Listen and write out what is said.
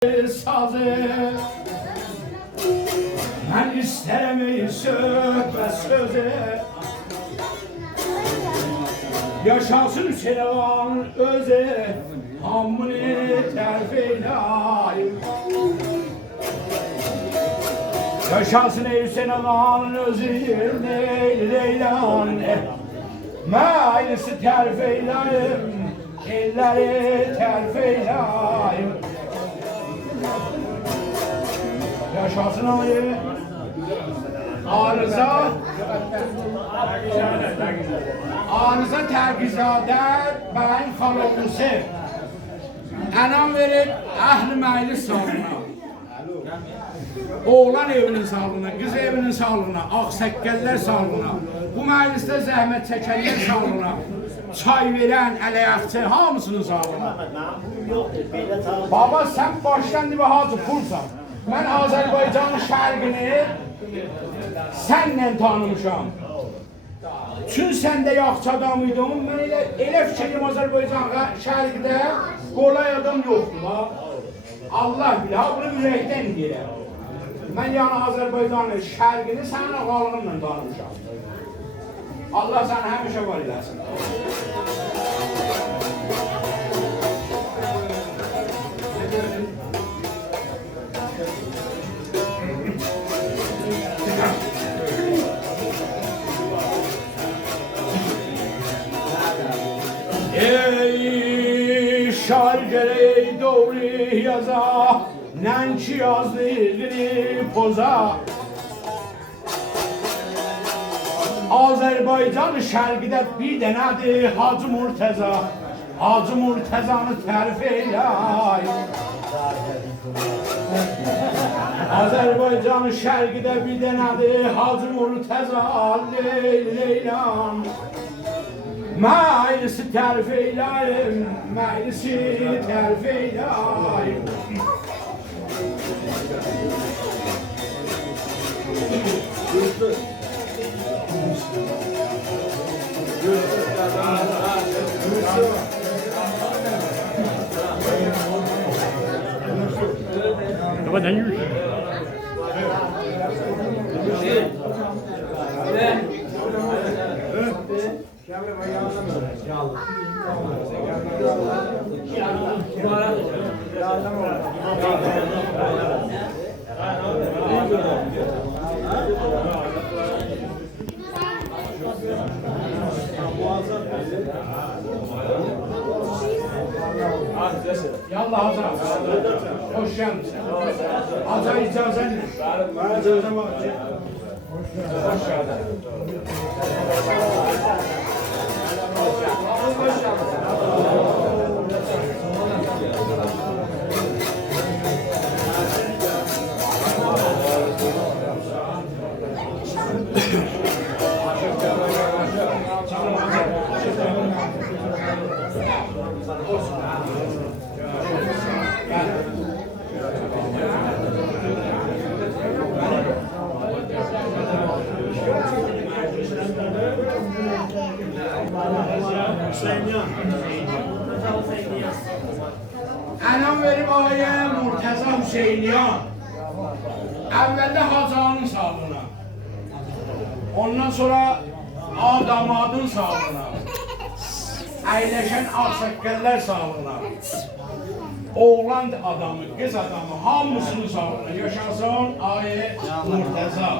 Sazı ben isterim söhbət sözü yaşasın Hüseyin'in özü hamını tərif eyləyim yaşasın Hüseyin'in özü Leylan məclisi tərif eyləyim elləri tərif eyləyim yaşasın Ali Arıza Tərqizadə bəyin xaloğlusu ənam verib əhl-i məclis sağlığına oğlan evinin sağlığına, qız evinin sağlığına, ağsaqqəllər sağlığına bu məclisdə zəhmət çəkənlər sağlığına çay verən, ələyaqçı hamısının sağlığına baba sən başdan dibə hacı pulsan mən Azərbaycanın şərqini sənlə tanımışam. Çün səndə yaxçı adam idim, mən elə fikirdim Azərbaycan şərqdə qolay adam yoxdur. Allah bilir, bunu ürəkdən deyirəm. Mən yəni Azərbaycanın şərqini sənin ağalığınla tanımışam. Allah səni həmişə var eləsin. Ey şair gerek doğru yaza Nençi yazdı izini poza Azerbaycan şərqdə bir dənədir Hacı Murteza Hacı Murtezanı tərif eyləyim Azerbaycan şərqdə bir dənədir Hacı Murteza Leylan məclisi tərif eyləyim, məclisi tərif eyləyim. Kapadan yürü. Yallah Hazar, hoş geldin. Hazar icazenle. İcazen var. Hoş geldin. Ənam verib ağaya Murteza Hüseyniyan əvvəldə Hacı'nın sağlığına ondan sonra damadın sağlığına əyləşən ağsaqqəllər sağlığına oğlan adamı, qız adamı hamısının sağlığına yaşasın Ayə Murteza